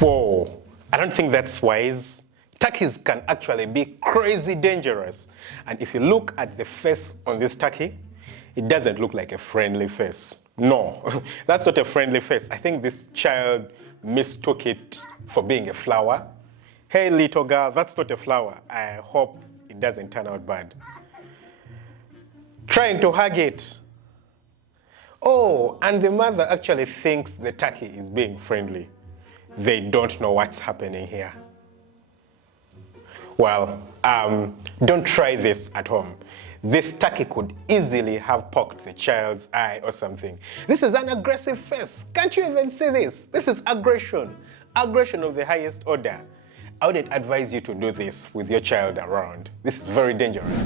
Whoa, I don't think that's wise. Turkeys can actually be crazy dangerous. And if you look at the face on this turkey, it doesn't look like a friendly face. No, that's not a friendly face. I think this child mistook it for being a flower. Hey, little girl, that's not a flower. I hope it doesn't turn out bad. Trying to hug it. Oh, and the mother actually thinks the turkey is being friendly. They don't know what's happening here. Well, don't try this at home. This turkey could easily have poked the child's eye or something. This is an aggressive face. Can't you even see this? This is aggression. Aggression of the highest order. I wouldn't advise you to do this with your child around. This is very dangerous.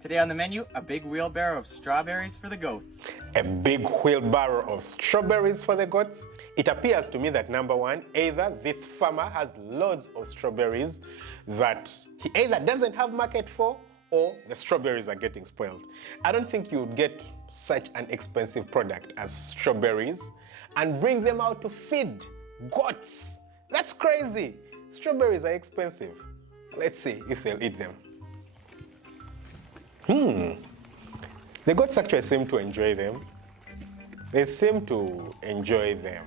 Today on the menu, a big wheelbarrow of strawberries for the goats. A big wheelbarrow of strawberries for the goats? It appears to me that number one, either this farmer has loads of strawberries that he either doesn't have market for, or the strawberries are getting spoiled. I don't think you would get such an expensive product as strawberries and bring them out to feed goats. That's crazy. Strawberries are expensive. Let's see if they'll eat them. The goats actually seem to enjoy them. They seem to enjoy them.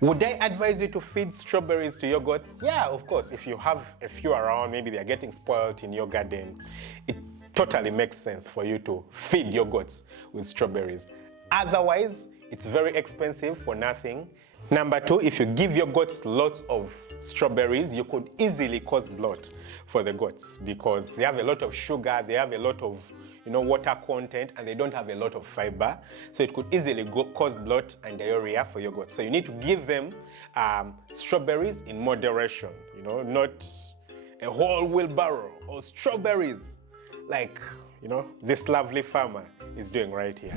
Would I advise you to feed strawberries to your goats? Yeah, of course. If you have a few around, maybe they're getting spoiled in your garden, it totally makes sense for you to feed your goats with strawberries. Otherwise, it's very expensive for nothing. Number two, if you give your goats lots of strawberries, you could easily cause bloat for the goats because they have a lot of sugar, they have a lot of water content, and they don't have a lot of fiber. So it could easily cause bloat and diarrhea for your goats. So you need to give them strawberries in moderation, not a whole wheelbarrow of strawberries like, this lovely farmer is doing right here.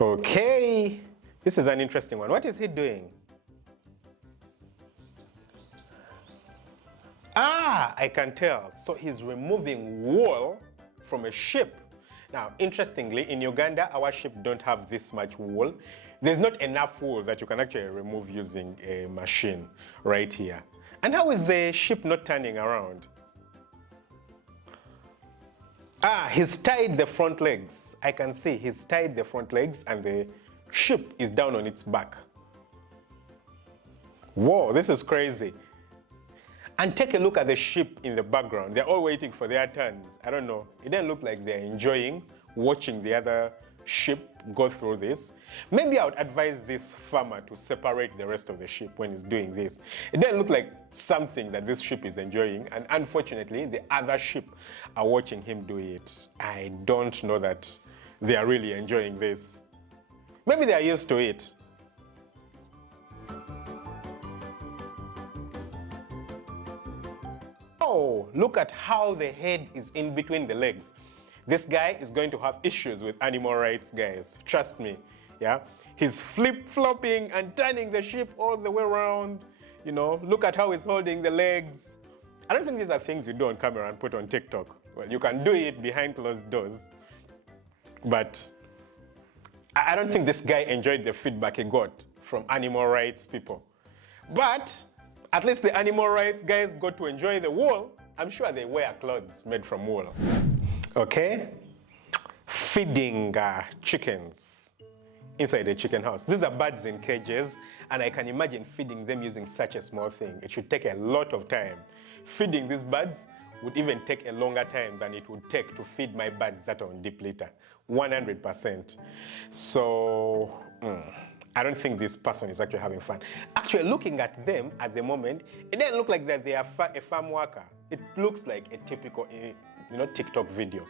Okay, this is an interesting one. What is he doing? I can tell. So he's removing wool from a sheep. Now, interestingly, in Uganda, our sheep don't have this much wool. There's not enough wool that you can actually remove using a machine right here. And how is the sheep not turning around? He's tied the front legs. I can see he's tied the front legs and the sheep is down on its back. Whoa, this is crazy. And take a look at the sheep in the background. They're all waiting for their turns. I don't know. It doesn't look like they're enjoying watching the other sheep go through this. Maybe I would advise this farmer to separate the rest of the sheep when he's doing this. It doesn't look like something that this sheep is enjoying. And unfortunately, the other sheep are watching him do it. I don't know that they are really enjoying this. Maybe they are used to it. Oh, look at how the head is in between the legs. This guy is going to have issues with animal rights, guys. Trust me, yeah? He's flip-flopping and turning the sheep all the way around. Look at how he's holding the legs. I don't think these are things you do on camera and put on TikTok. Well, you can do it behind closed doors. But I don't think this guy enjoyed the feedback he got from animal rights people. But at least the animal rights guys got to enjoy the wool. I'm sure they wear clothes made from wool. Okay, feeding chickens inside a chicken house. These are birds in cages, and I can imagine feeding them using such a small thing. It should take a lot of time. Feeding these birds would even take a longer time than it would take to feed my birds that are on deep litter, 100%. So, I don't think this person is actually having fun. Actually, looking at them at the moment, it doesn't look like that they are a farm worker. It looks like a typical, TikTok video.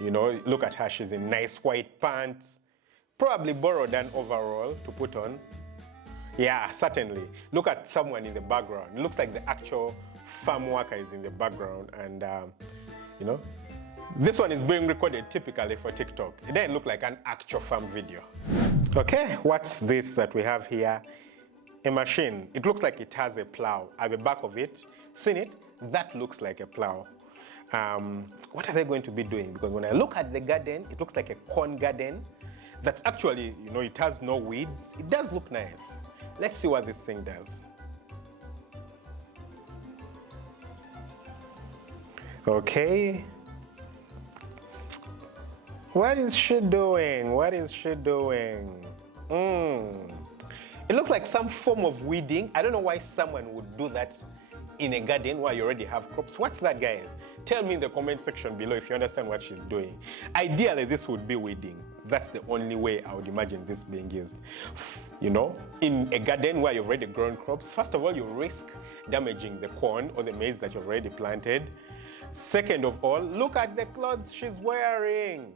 Look at her, she's in nice white pants, probably borrowed an overall to put on. Yeah, certainly. Look at someone in the background. It looks like the actual farm worker is in the background, and this one is being recorded typically for TikTok. It doesn't look like an actual farm video. Okay, what's this that we have here? A machine. It looks like it has a plow at the back of it. Seen it? That looks like a plow. What are they going to be doing? Because when I look at the garden, it looks like a corn garden. That's actually, it has no weeds. It does look nice. Let's see what this thing does. Okay. What is she doing? What is she doing? It looks like some form of weeding. I don't know why someone would do that in a garden where you already have crops. What's that, guys? Tell me in the comment section below if you understand what she's doing. Ideally, this would be weeding. That's the only way I would imagine this being used. You know, in a garden where you've already grown crops, first of all, you risk damaging the corn or the maize that you've already planted. Second of all, look at the clothes she's wearing.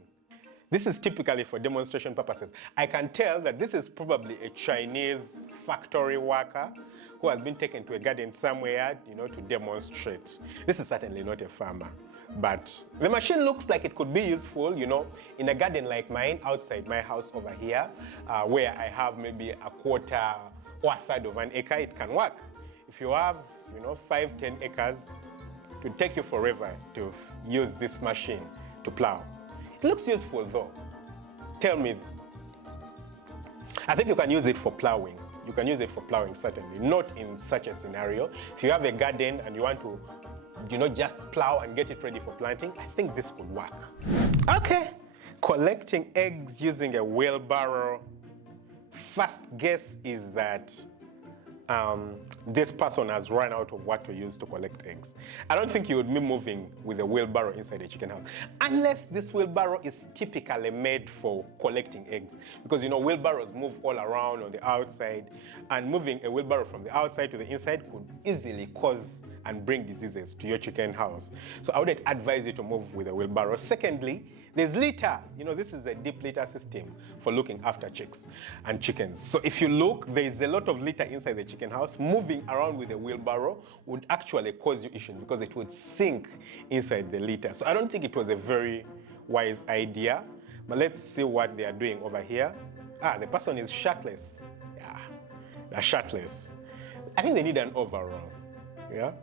This is typically for demonstration purposes. I can tell that this is probably a Chinese factory worker who has been taken to a garden somewhere, you know, to demonstrate. This is certainly not a farmer, but the machine looks like it could be useful, you know, in a garden like mine outside my house over here, where I have maybe a quarter or a third of an acre. It can work. If you have, you know, 5-10 acres, it will take you forever to use this machine to plow. It looks useful though. Tell me. I think you can use it for plowing. You can use it for plowing, certainly. Not in such a scenario. If you have a garden and you want to, you know, just plow and get it ready for planting, I think this could work. Okay. Collecting eggs using a wheelbarrow. First guess is that this person has run out of what to use to collect eggs. I don't think you would be moving with a wheelbarrow inside a chicken house, unless this wheelbarrow is typically made for collecting eggs. Because, you know, wheelbarrows move all around on the outside, and moving a wheelbarrow from the outside to the inside could easily cause and bring diseases to your chicken house. So I wouldn't advise you to move with a wheelbarrow. Secondly, there's litter. You know, this is a deep litter system for looking after chicks and chickens. So if you look, there's a lot of litter inside the chicken house. Moving around with a wheelbarrow would actually cause you issues because it would sink inside the litter. So I don't think it was a very wise idea. But let's see what they are doing over here. The person is shirtless. Yeah, they're shirtless. I think they need an overall. Yeah.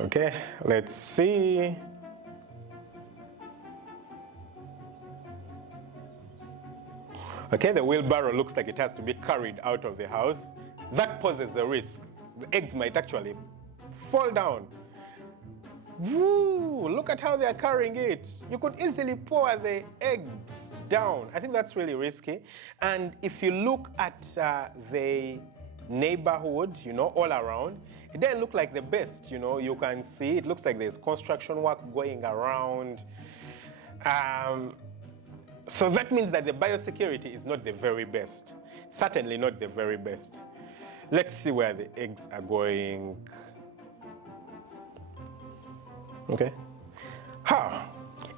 Okay, let's see. Okay, the wheelbarrow looks like it has to be carried out of the house. That poses a risk. The eggs might actually fall down. Woo, look at how they are carrying it. You could easily pour the eggs down. I think that's really risky. And if you look at the neighborhood, you know, all around, it doesn't look like the best. You know, you can see it looks like there's construction work going around. So that means that the biosecurity is not the very best. Certainly not the very best. Let's see where the eggs are going. Okay.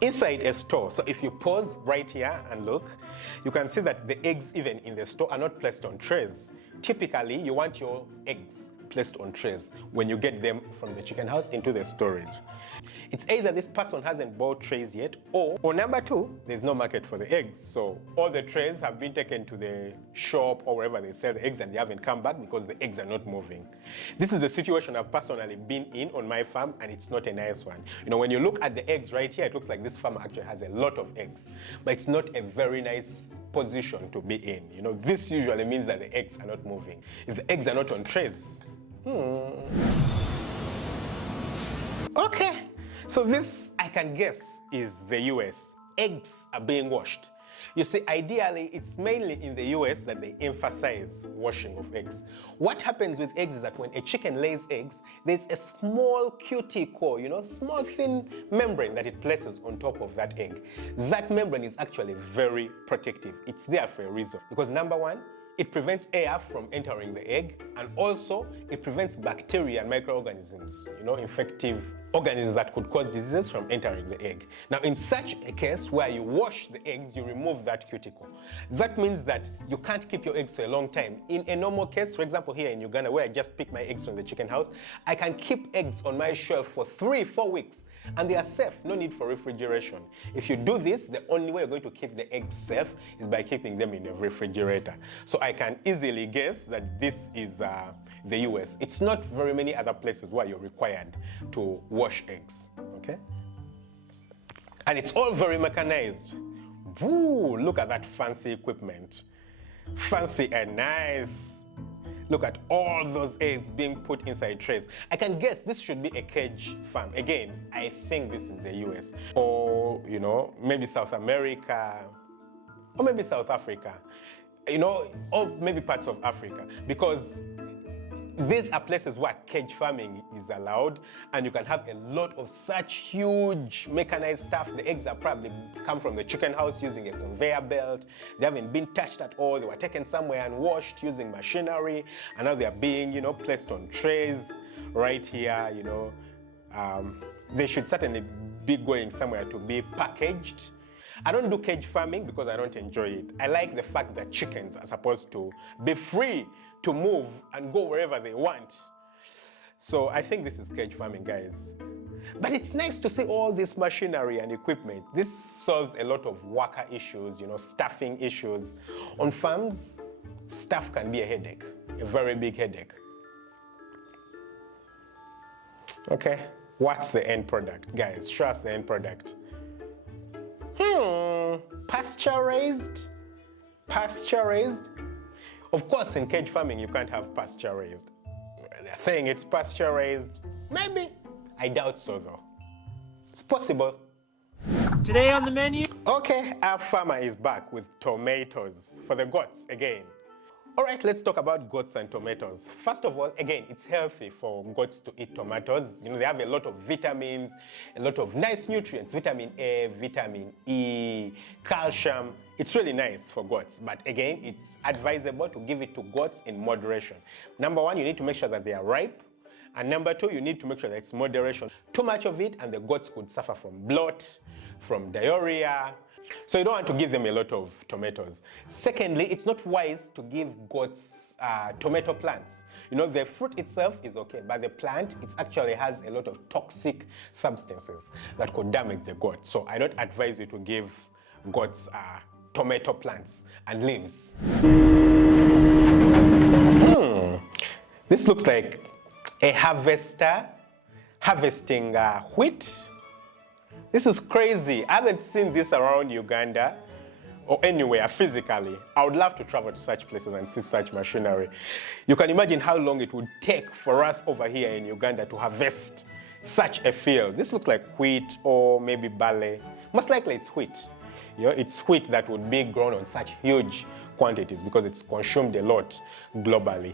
Inside a store. So if you pause right here and look, you can see that the eggs even in the store are not placed on trays. Typically, you want your eggs placed on trays when you get them from the chicken house into the storage. It's either this person hasn't bought trays yet, or number two, there's no market for the eggs. So all the trays have been taken to the shop or wherever they sell the eggs and they haven't come back because the eggs are not moving. This is a situation I've personally been in on my farm, and it's not a nice one. You know, when you look at the eggs right here, it looks like this farmer actually has a lot of eggs, but it's not a very nice position to be in. You know, this usually means that the eggs are not moving. If the eggs are not on trays, okay. So this, I can guess, is the US. Eggs are being washed. You see, ideally, it's mainly in the US that they emphasize washing of eggs. What happens with eggs is that when a chicken lays eggs, there's a small cuticle, you know, small thin membrane that it places on top of that egg. That membrane is actually very protective. It's there for a reason. Because number one, it prevents air from entering the egg, and also it prevents bacteria and microorganisms, you know, infective organisms that could cause diseases from entering the egg. Now, in such a case where you wash the eggs, you remove that cuticle. That means that you can't keep your eggs for a long time. In a normal case, for example, here in Uganda, where I just pick my eggs from the chicken house, I can keep eggs on my shelf for 3-4 weeks, and they are safe, no need for refrigeration. If you do this, the only way you're going to keep the eggs safe is by keeping them in a refrigerator. So I can easily guess that this is the US. It's not very many other places where you're required to wash eggs, okay? And it's all very mechanized. Woo, look at that fancy equipment. Fancy and nice. Look at all those eggs being put inside trays. I can guess this should be a cage farm. Again, I think this is the US. Or, you know, maybe South America, or maybe South Africa, you know, or maybe parts of Africa. Because these are places where cage farming is allowed, and you can have a lot of such huge mechanized stuff. The eggs are probably come from the chicken house using a conveyor belt. They haven't been touched at all. They were taken somewhere and washed using machinery, and now they are being, you know, placed on trays right here, you know. They should certainly be going somewhere to be packaged. I don't do cage farming because I don't enjoy it. I like the fact that chickens are supposed to be free to move and go wherever they want. So I think this is cage farming, guys. But it's nice to see all this machinery and equipment. This solves a lot of worker issues, you know, staffing issues. On farms, staff can be a headache, a very big headache. Okay, what's the end product? Guys, show us the end product. Pasture raised? Pasture raised? Of course, in cage farming, you can't have pasture raised. They're saying it's pasture raised. Maybe. I doubt so, though. It's possible. Today on the menu. Okay, our farmer is back with tomatoes for the goats again. All right, let's talk about goats and tomatoes. First of all, again, it's healthy for goats to eat tomatoes. You know, they have a lot of vitamins, a lot of nice nutrients, vitamin A, vitamin E, calcium. It's really nice for goats, but again, it's advisable to give it to goats in moderation. Number one, you need to make sure that they are ripe. And number two, you need to make sure that it's moderation. Too much of it, and the goats could suffer from bloat, from diarrhea. So you don't want to give them a lot of tomatoes. Secondly, it's not wise to give goats tomato plants. You know, the fruit itself is okay, but the plant, it actually has a lot of toxic substances that could damage the goat. So I don't advise you to give goats tomato plants and leaves. This looks like a harvester harvesting wheat. This is crazy. I haven't seen this around Uganda or anywhere physically. I would love to travel to such places and see such machinery. You can imagine how long it would take for us over here in Uganda to harvest such a field. This looks like wheat or maybe barley. Most likely it's wheat. You know, it's wheat that would be grown on such huge quantities because it's consumed a lot globally.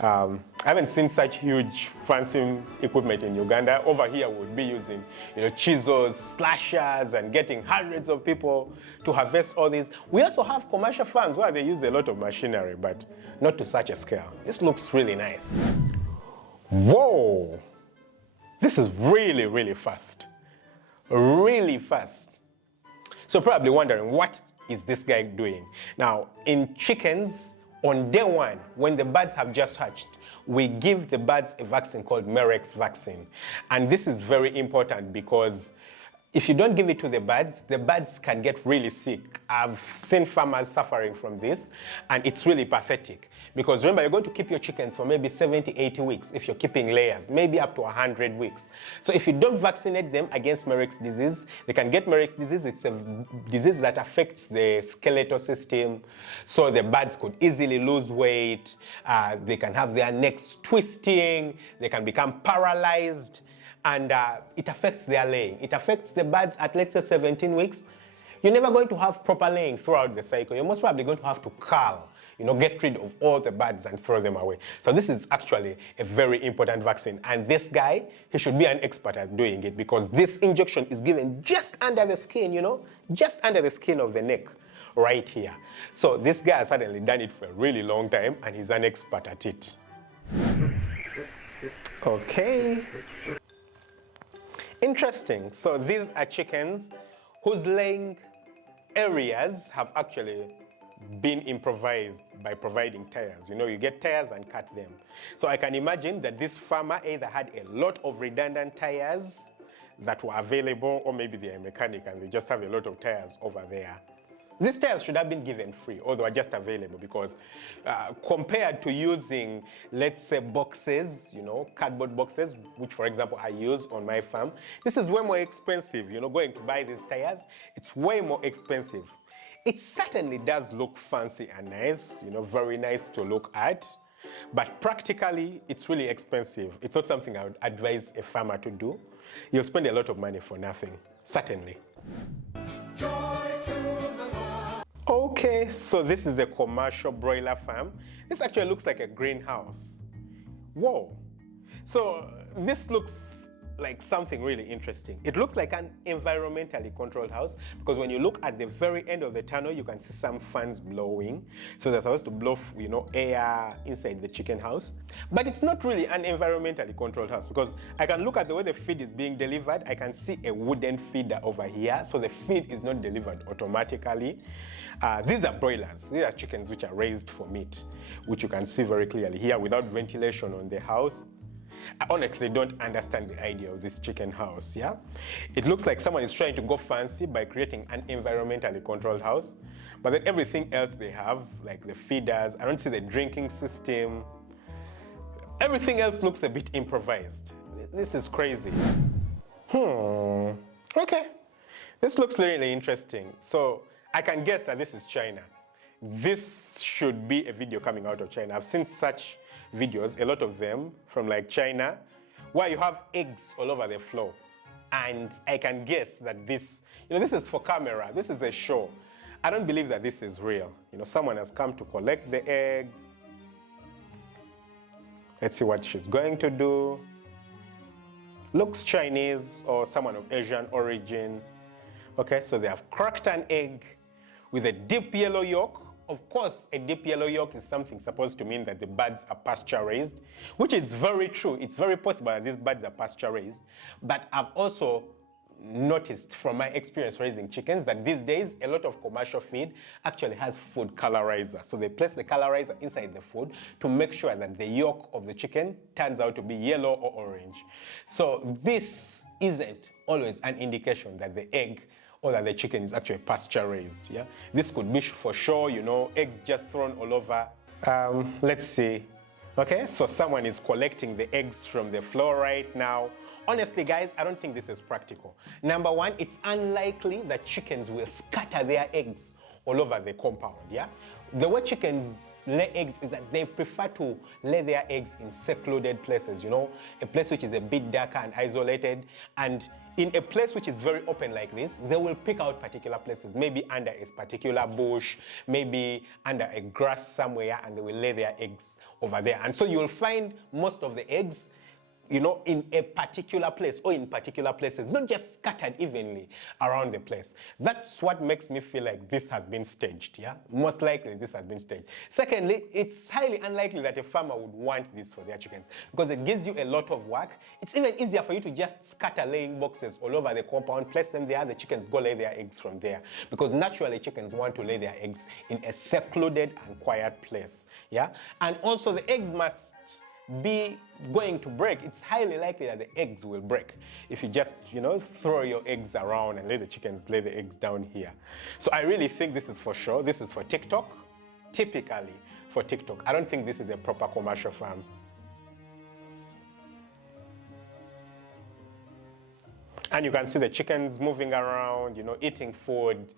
I haven't seen such huge fancy equipment in Uganda. Over here we'll be using, you know, chisels, slashers, and getting hundreds of people to harvest all these. We also have commercial farms where they use a lot of machinery, but not to such a scale. This looks really nice. Whoa! This is really, really fast. Really fast. So probably wondering, what is this guy doing? Now, in chickens, on day one, when the birds have just hatched, we give the birds a vaccine called Merex vaccine. And this is very important because if you don't give it to the birds can get really sick. I've seen farmers suffering from this, and it's really pathetic. Because remember, you're going to keep your chickens for maybe 70, 80 weeks if you're keeping layers, maybe up to 100 weeks. So if you don't vaccinate them against Merex disease, they can get Merex disease. It's a disease that affects the skeletal system. So the birds could easily lose weight. They can have their necks twisting. They can become paralyzed. And it affects their laying. It affects the birds at, let's say, 17 weeks. You're never going to have proper laying throughout the cycle. You're most probably going to have to cull, you know, get rid of all the birds and throw them away. So this is actually a very important vaccine. And this guy, he should be an expert at doing it because this injection is given just under the skin, you know, just under the skin of the neck, right here. So this guy has certainly done it for a really long time, and he's an expert at it. Okay. Interesting. So these are chickens whose laying areas have actually been improvised by providing tires. You know, you get tires and cut them. So I can imagine that this farmer either had a lot of redundant tires that were available, or maybe they're a mechanic and they just have a lot of tires over there. These tires should have been given free, or they were just available, because compared to using, let's say, boxes, you know, cardboard boxes, which, for example, I use on my farm, this is way more expensive. You know, going to buy these tires, it's way more expensive. It certainly does look fancy and nice, you know, very nice to look at. But practically, it's really expensive. It's not something I would advise a farmer to do. You'll spend a lot of money for nothing, certainly. Okay, so this is a commercial broiler farm. This actually looks like a greenhouse. Whoa. So this looks like something really interesting. It looks like an environmentally controlled house because when you look at the very end of the tunnel, you can see some fans blowing. So they're supposed to blow, you know, air inside the chicken house. But it's not really an environmentally controlled house because I can look at the way the feed is being delivered. I can see a wooden feeder over here. So the feed is not delivered automatically. These are broilers. These are chickens which are raised for meat, which you can see very clearly here without ventilation on the house. I honestly don't understand the idea of this chicken house, yeah? It looks like someone is trying to go fancy by creating an environmentally controlled house, but then everything else they have, like the feeders, I don't see the drinking system. Everything else looks a bit improvised. This is crazy. Okay. This looks really interesting. So I can guess that this is China. This should be a video coming out of China. I've seen such videos, a lot of them from like China, where you have eggs all over the floor. And I can guess that this, you know, this is for camera. This is a show. I don't believe that this is real. You know, someone has come to collect the eggs. Let's see what she's going to do. Looks Chinese or someone of Asian origin. Okay, so they have cracked an egg with a deep yellow yolk. Of course, a deep yellow yolk is something supposed to mean that the birds are pasture raised, which is very true. It's very possible that these birds are pasture raised. But I've also noticed from my experience raising chickens that these days a lot of commercial feed actually has food colorizer. So they place the colorizer inside the food to make sure that the yolk of the chicken turns out to be yellow or orange. So this isn't always an indication that the egg or that the chicken is actually pasture raised, yeah? This could be for sure, you know, eggs just thrown all over. Let's see. Okay, so someone is collecting the eggs from the floor right now. Honestly, guys, I don't think this is practical. Number one, it's unlikely that chickens will scatter their eggs all over the compound, yeah? The way chickens lay eggs is that they prefer to lay their eggs in secluded places, you know, a place which is a bit darker and isolated. And in a place which is very open like this, they will pick out particular places, maybe under a particular bush, maybe under a grass somewhere, and they will lay their eggs over there. And so you'll find most of the eggs, you know, in a particular place or in particular places, not just scattered evenly around the place. That's what makes me feel like this has been staged, yeah? Most likely this has been staged. Secondly, it's highly unlikely that a farmer would want this for their chickens because it gives you a lot of work. It's even easier for you to just scatter laying boxes all over the compound, place them there, the chickens go lay their eggs from there. Because naturally chickens want to lay their eggs in a secluded and quiet place, yeah? And also the eggs must be going to break. It's highly likely that the eggs will break if you just, you know, throw your eggs around and let the chickens lay the eggs down here. So I really think this is for sure. This is for TikTok, typically for TikTok. I don't think this is a proper commercial farm. And you can see the chickens moving around, you know, eating food.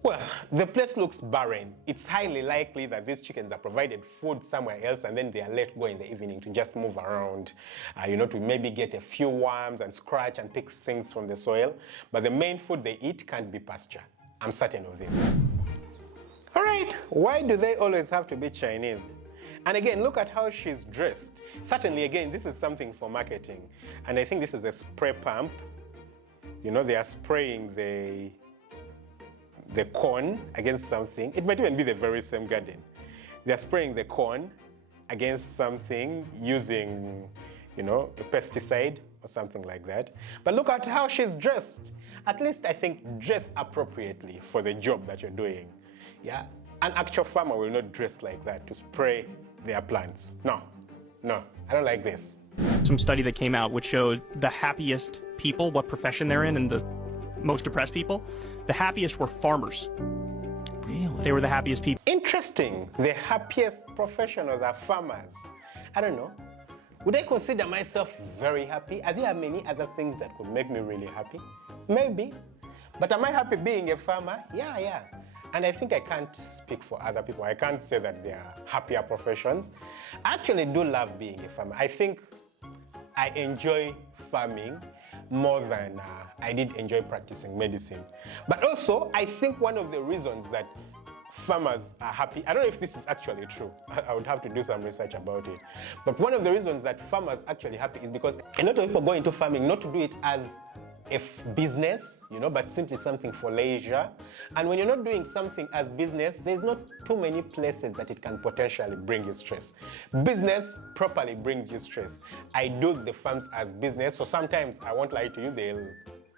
Well, the place looks barren. It's highly likely that these chickens are provided food somewhere else and then they are let go in the evening to just move around, you know, to maybe get a few worms and scratch and pick things from the soil. But the main food they eat can't be pasture. I'm certain of this. All right, why do they always have to be Chinese? And again, look at how she's dressed. Certainly, again, this is something for marketing. And I think this is a spray pump. You know, they are spraying the corn against something. It might even be the very same garden. They're spraying the corn against something using, you know, a pesticide or something like that. But look at how she's dressed. At least I think dress appropriately for the job that you're doing. Yeah, an actual farmer will not dress like that to spray their plants. No, I don't like this. Some study that came out which showed the happiest people, what profession they're in, and the most depressed people. The happiest were farmers. Really? They were the happiest people. Interesting. The happiest professionals are farmers. I don't know. Would I consider myself very happy? Are there many other things that could make me really happy? Maybe. But am I happy being a farmer? Yeah. And I think I can't speak for other people. I can't say that they are happier professions. I actually do love being a farmer. I think I enjoy farming more than I did enjoy practicing medicine. But also, I think one of the reasons that farmers are happy, I don't know if this is actually true, I would have to do some research about it, but one of the reasons that farmers are actually happy is because a lot of people go into farming not to do it as a business, but simply something for leisure. And when you're not doing something as business, there's not too many places that it can potentially bring you stress. Business properly brings you stress. I do the farms as business, so sometimes, I won't lie to you, they'll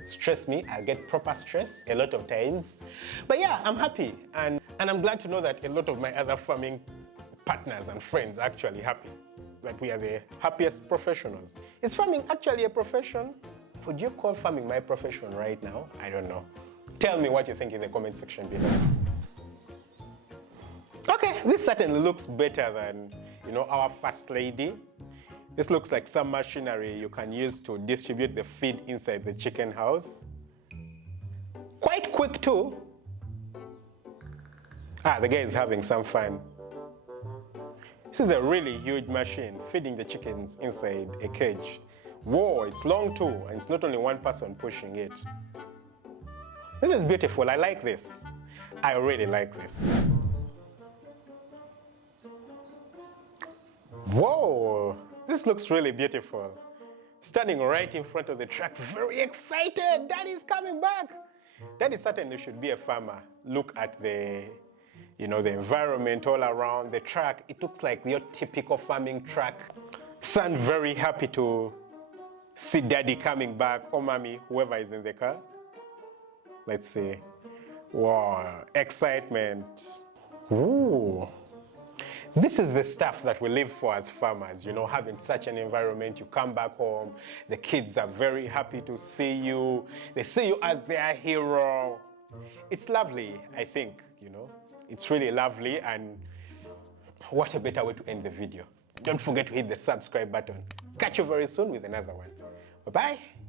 stress me. I'll get proper stress a lot of times. But yeah, I'm happy. And I'm glad to know that a lot of my other farming partners and friends are actually happy, that we are the happiest professionals. Is farming actually a profession? Would you call farming my profession right now? I don't know. Tell me what you think in the comment section below. Okay, this certainly looks better than, our first lady. This looks like some machinery you can use to distribute the feed inside the chicken house. Quite quick too. The guy is having some fun. This is a really huge machine feeding the chickens inside a cage. Whoa, it's long too, and it's not only one person pushing it. This is beautiful. I like this. I really like this. Whoa, this looks really beautiful. Standing right in front of the truck, very excited. Daddy's coming back. Daddy certainly should be a farmer. Look at the the environment all around the truck. It looks like your typical farming truck. Son very happy to see Daddy coming back, or Mommy, whoever is in the car. Let's see. Wow, excitement. Ooh. This is the stuff that we live for as farmers, having such an environment. You come back home, the kids are very happy to see you. They see you as their hero. It's lovely, I think, It's really lovely, and what a better way to end the video. Don't forget to hit the subscribe button. Catch you very soon with another one. Bye-bye.